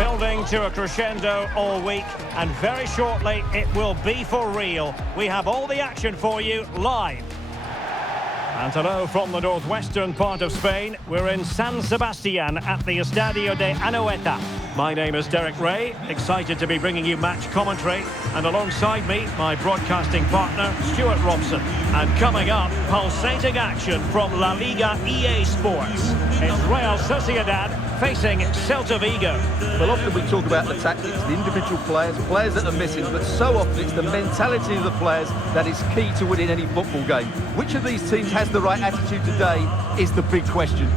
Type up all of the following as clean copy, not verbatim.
Building to a crescendo all week, and very shortly it will be for real. We have all the action for you live. And hello from the northwestern part of Spain. We're in San Sebastian at the Estadio de Anoeta. My name is Derek Ray, excited to be bringing you match commentary. And alongside me, my broadcasting partner, Stuart Robson. And coming up, pulsating action from La Liga EA Sports. It's Real Sociedad facing Celta Vigo. Well, often we talk about the tactics, the individual players that are missing, but so often it's the mentality of the players that is key to winning any football game. Which of these teams has the right attitude today is the big question.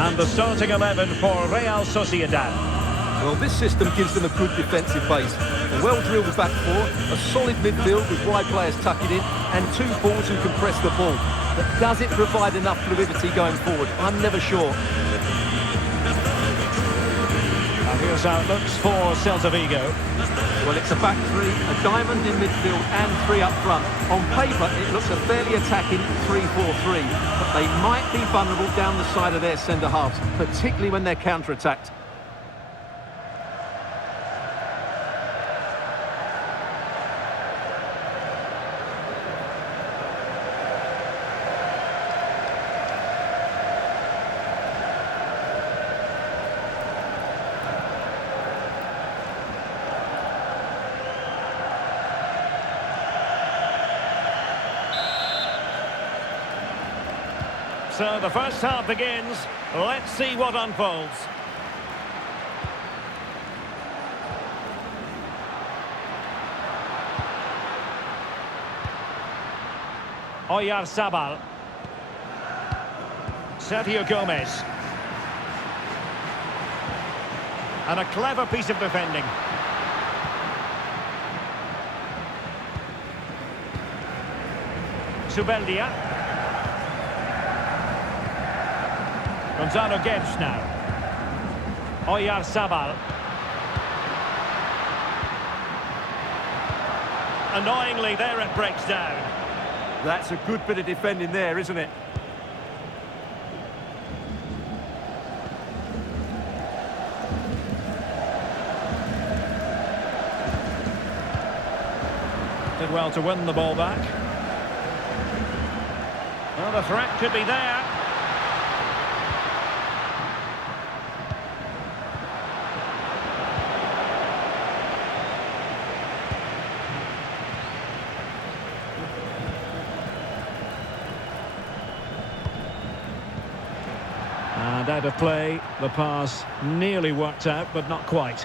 And the starting 11 for Real Sociedad. Well, this system gives them a good defensive base. A well-drilled back four, a solid midfield with wide players tucking in, and two forwards who can press the ball. But does it provide enough fluidity going forward? I'm never sure. And here's how it looks for Celta Vigo. Well, it's a back three, a diamond in midfield and three up front. On paper, it looks a fairly attacking 3-4-3, but they might be vulnerable down the side of their centre-halves, particularly when they're counter-attacked. So the first half begins. Let's see what unfolds. Oyarzabal. Sergio Gomez. And a clever piece of defending. Zubeldia. Gonzalo Guedes now. Oyarzabal. Annoyingly, there it breaks down. That's a good bit of defending there, isn't it? Did well to win the ball back. Well, the threat could be there. And out of play, the pass nearly worked out, but not quite.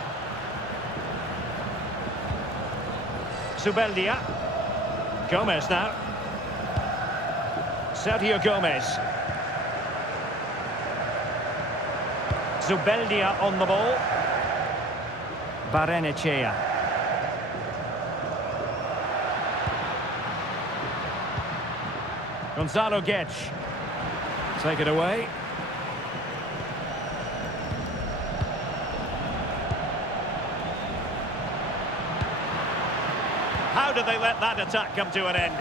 Zubeldia. Gomez now. Sergio Gomez. Zubeldia on the ball. Barrenechea. Gonzalo Guedes. Take it away. How did they let that attack come to an end?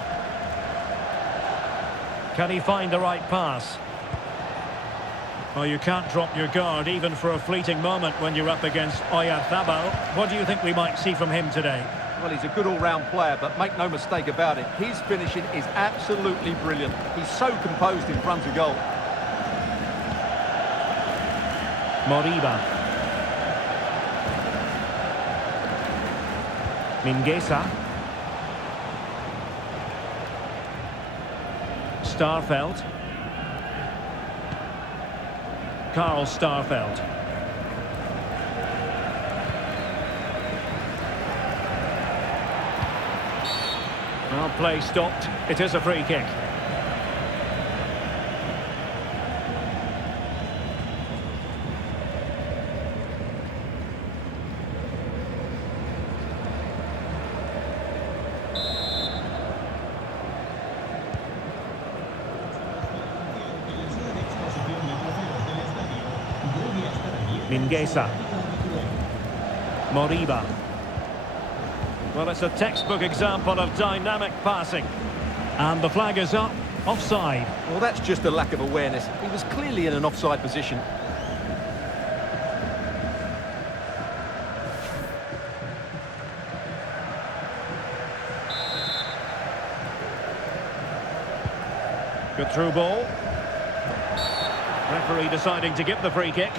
Can he find the right pass? Well, you can't drop your guard even for a fleeting moment when you're up against Oyarzabal. What do you think we might see from him today? Well, he's a good all-round player, but make no mistake about it, his finishing is absolutely brilliant. He's so composed in front of goal. Moriba. Mingueza. Starfelt. Carl Starfelt. Well, play stopped. It is a free kick. Mingueza. Moriba. Well, it's a textbook example of dynamic passing. And the flag is up. Offside. Well, that's just a lack of awareness. He was clearly in an offside position. Good through ball. Referee deciding to give the free kick.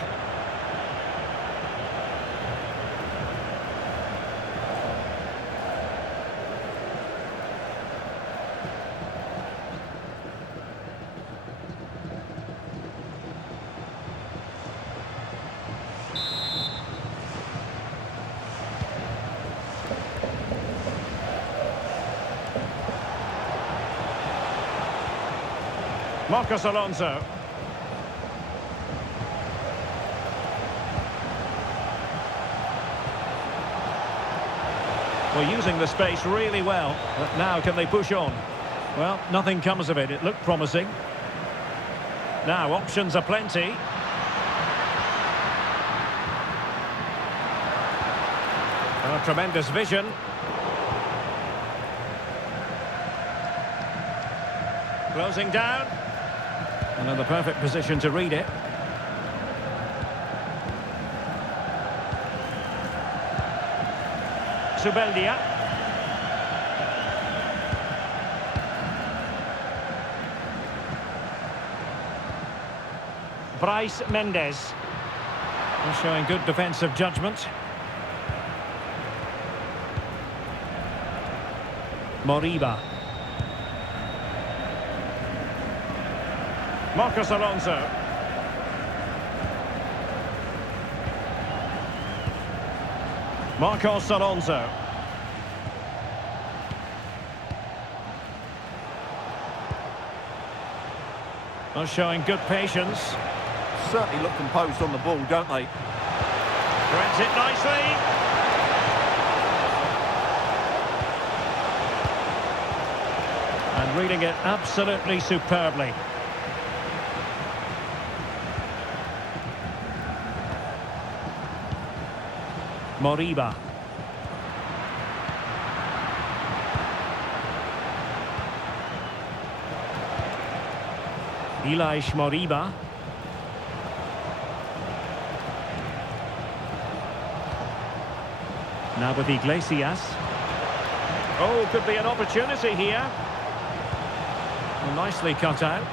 Marcos Alonso. Well, using the space really well, but now can they push on? Well, nothing comes of it. It looked promising. Now, options are plenty. Oh, tremendous vision. Closing down. And in the perfect position to read it. Zubeldia. Bryce Mendes. Showing good defensive judgment. Moriba. Marcos Alonso. Marcos Alonso. Well, showing good patience. Certainly look composed on the ball, don't they? Threads it nicely. And reading it absolutely superbly. Moriba. Elias Moriba. Now with Iglesias. Oh, could be an opportunity here. Well, nicely cut out.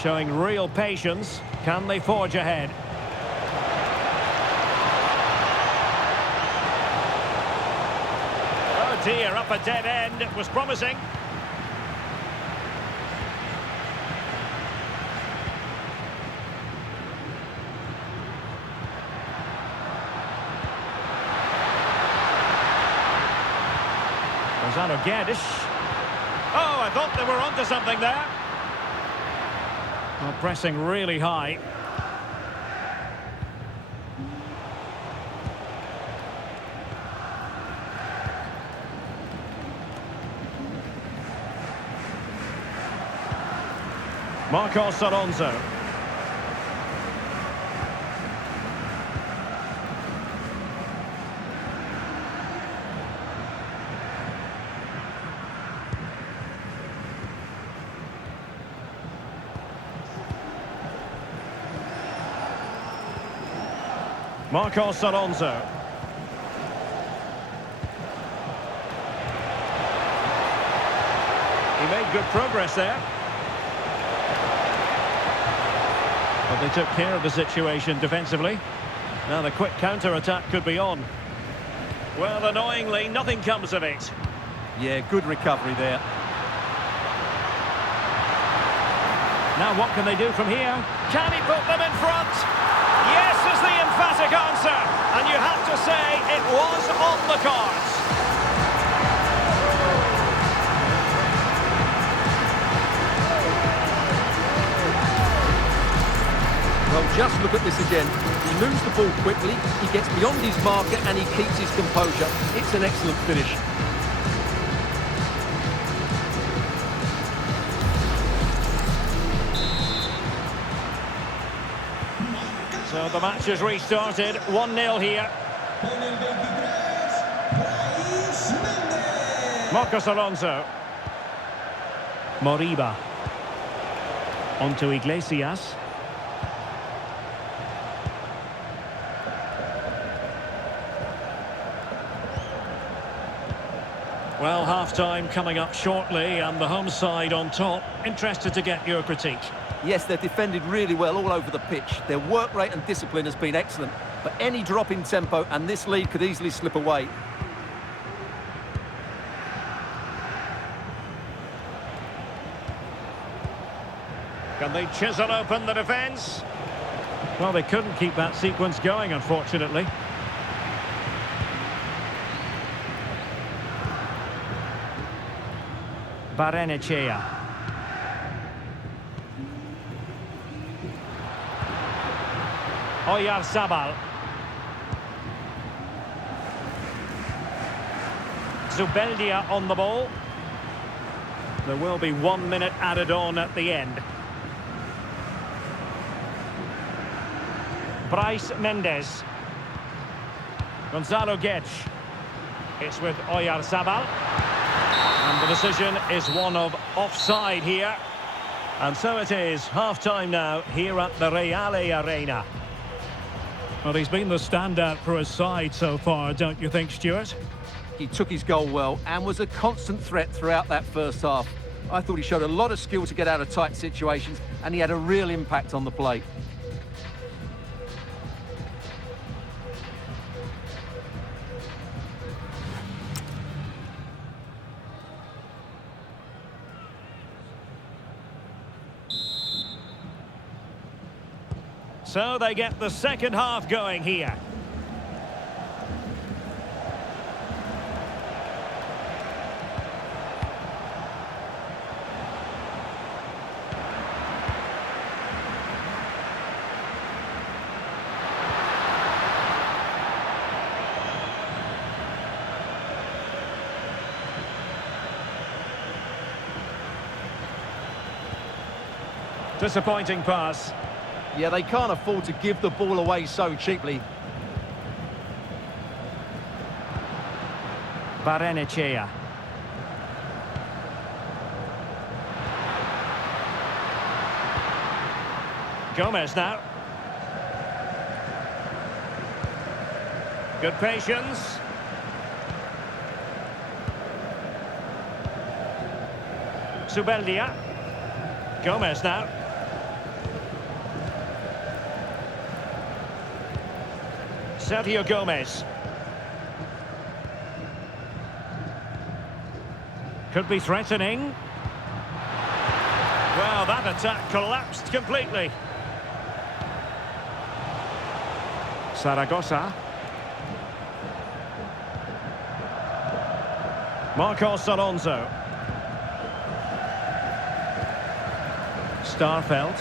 Showing real patience. Can they forge ahead? Oh dear, up a dead end. It was promising. Gonzalo Guedes. Oh, I thought they were onto something there. Well, pressing really high. Marcos Alonso. Marcos Alonso. He made good progress there. But they took care of the situation defensively. Now the quick counter-attack could be on. Well, annoyingly, nothing comes of it. Yeah, good recovery there. Now what can they do from here? Can he put them in front? Yes, as the Well, just look at this again. He moves the ball quickly, he gets beyond his marker and he keeps his composure. It's an excellent finish. So the match has restarted, 1-0 here. Marcos Alonso. Moriba. Onto Iglesias. Well, half-time coming up shortly and the home side on top. Interested to get your critique. Yes, they've defended really well all over the pitch. Their work rate and discipline has been excellent. But any drop in tempo and this lead could easily slip away. Can they chisel open the defence? Well, they couldn't keep that sequence going, unfortunately. Barrenechea. Oyarzabal. Zubeldia on the ball. There will be 1 minute added on at the end. Bryce Mendes. Gonzalo Guedes. It's with Oyarzabal. And the decision is one of offside here. And so it is, half-time now here at the Reale Arena. Well, he's been the standout for his side so far, don't you think, Stuart? He took his goal well and was a constant threat throughout that first half. I thought he showed a lot of skill to get out of tight situations and he had a real impact on the play. So they get the second half going here. Disappointing pass. Yeah, they can't afford to give the ball away so cheaply. Barrenechea. Gomez now. Good patience. Zubeldia. Gomez now. Sergio Gomez. Could be threatening. Well, that attack collapsed completely. Zaragoza. Marcos Alonso. Starfelt.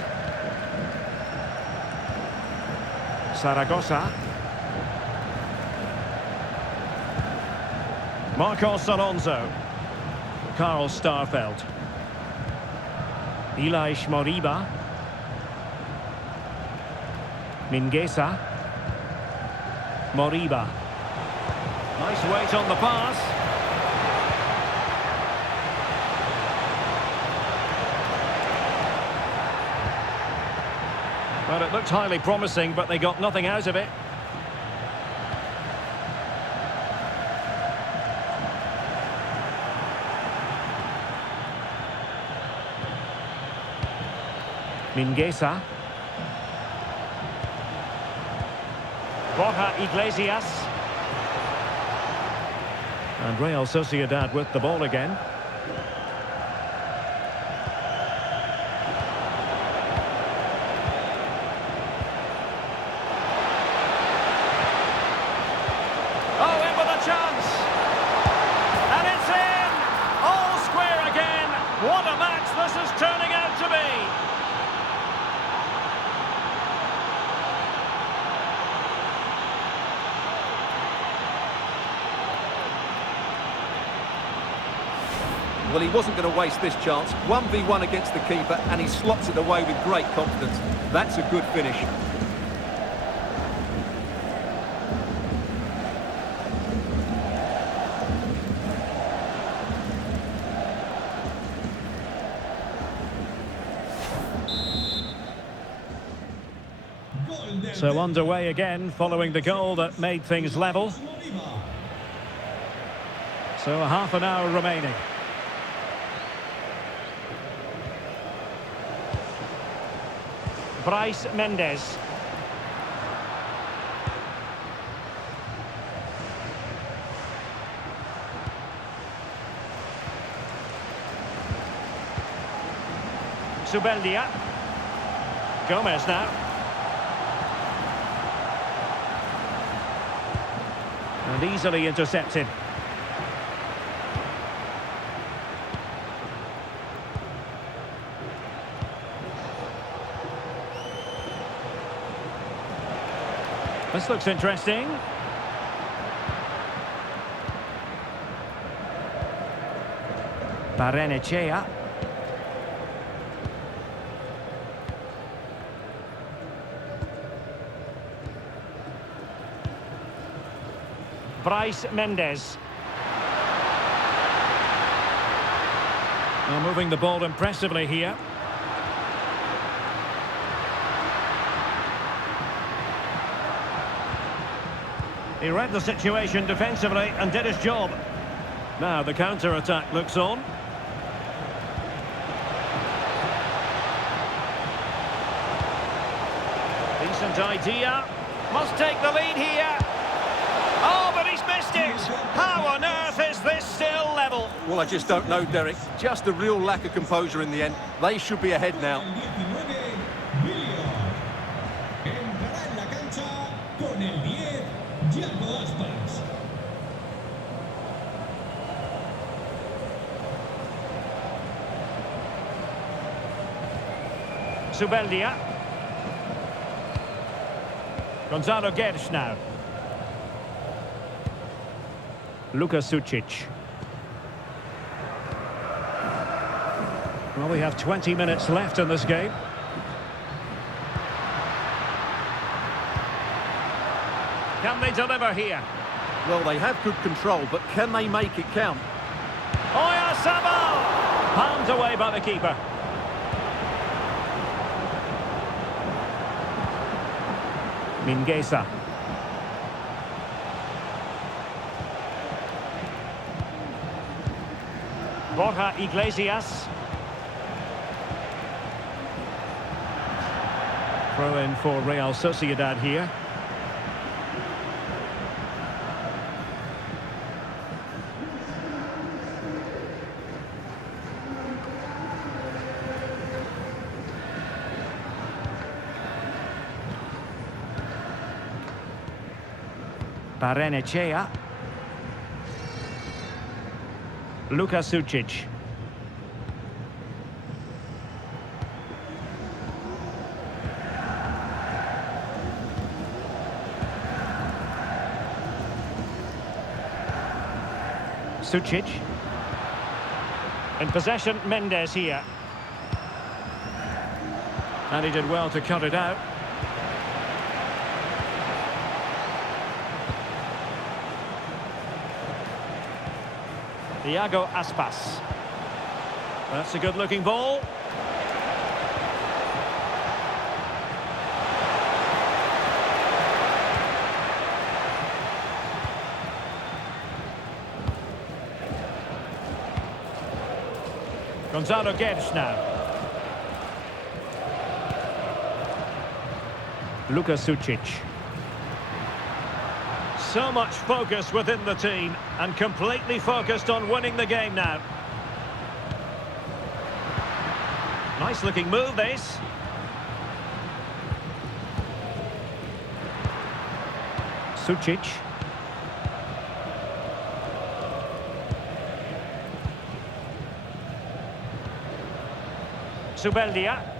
Zaragoza. Marcos Alonso. Carl Starfelt. Elish Moriba. Mingueza. Moriba. Nice weight on the pass. Well, it looked highly promising, but they got nothing out of it. Mingueza. Borja Iglesias. And Real Sociedad with the ball again. Oh, in with a chance. And it's in! All square again. What a match this is turning out to be. Well, he wasn't going to waste this chance. 1v1 against the keeper, and he slots it away with great confidence. That's a good finish. So underway again, following the goal that made things level. So half an hour remaining. Bryce Mendes. Subeldia. Gomez now. And easily intercepted. This looks interesting. Barrenechea. Bryce Mendes. Well, moving the ball impressively here. He read the situation defensively and did his job. Now the counter-attack looks on. Decent idea. Must take the lead here. Oh, but he's missed it. How on earth is this still level? Well, I just don't know, Derek. Just a real lack of composure in the end. They should be ahead now. Subeldia. Gonzalo Guedes now. Luka Sucic. Well, we have 20 minutes left in this game. Can they deliver here? Well, they have good control, but can they make it count? Oyarzabal! Palmed away by the keeper. Mingueza. Borja Iglesias. Throw in for Real Sociedad here. Barrenechea. Luka Sucic. Sucic. In possession, Mendes here. And he did well to cut it out. Iago Aspas. That's a good-looking ball. Gonzalo Guedes now. Luka Sucic. So much focus within the team and completely focused on winning the game now. Nice looking move this. Sucic. Subeldia.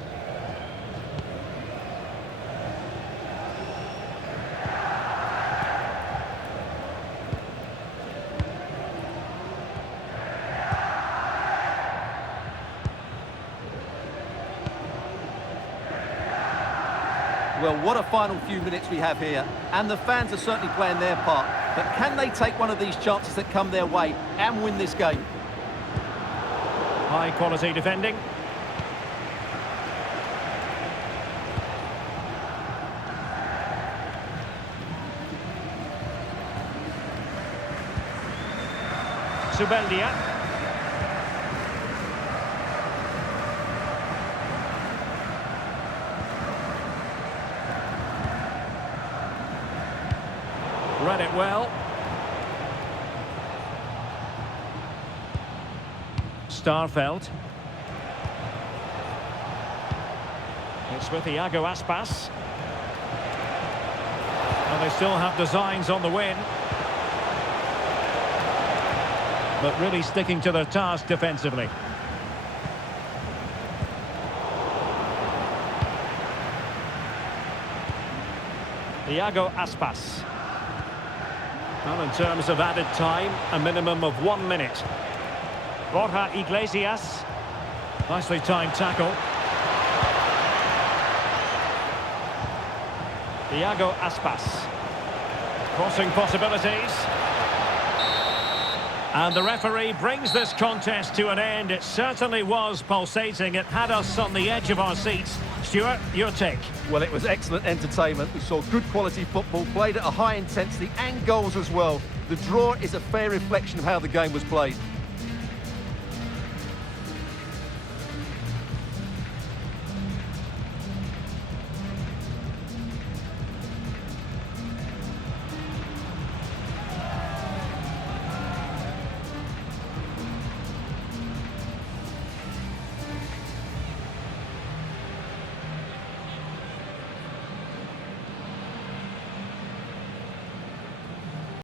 Well, what a final few minutes we have here. And the fans are certainly playing their part. But can they take one of these chances that come their way and win this game? High quality defending. Sociedad. Read it well. Starfelt. It's with Iago Aspas. And they still have designs on the win. But really sticking to their task defensively. Iago Aspas. Well, in terms of added time, a minimum of 1 minute. Borja Iglesias. Nicely timed tackle. Iago Aspas. Crossing possibilities. And the referee brings this contest to an end. It certainly was pulsating. It had us on the edge of our seats. Stuart, your take? Well, it was excellent entertainment. We saw good quality football, played at a high intensity and goals as well. The draw is a fair reflection of how the game was played.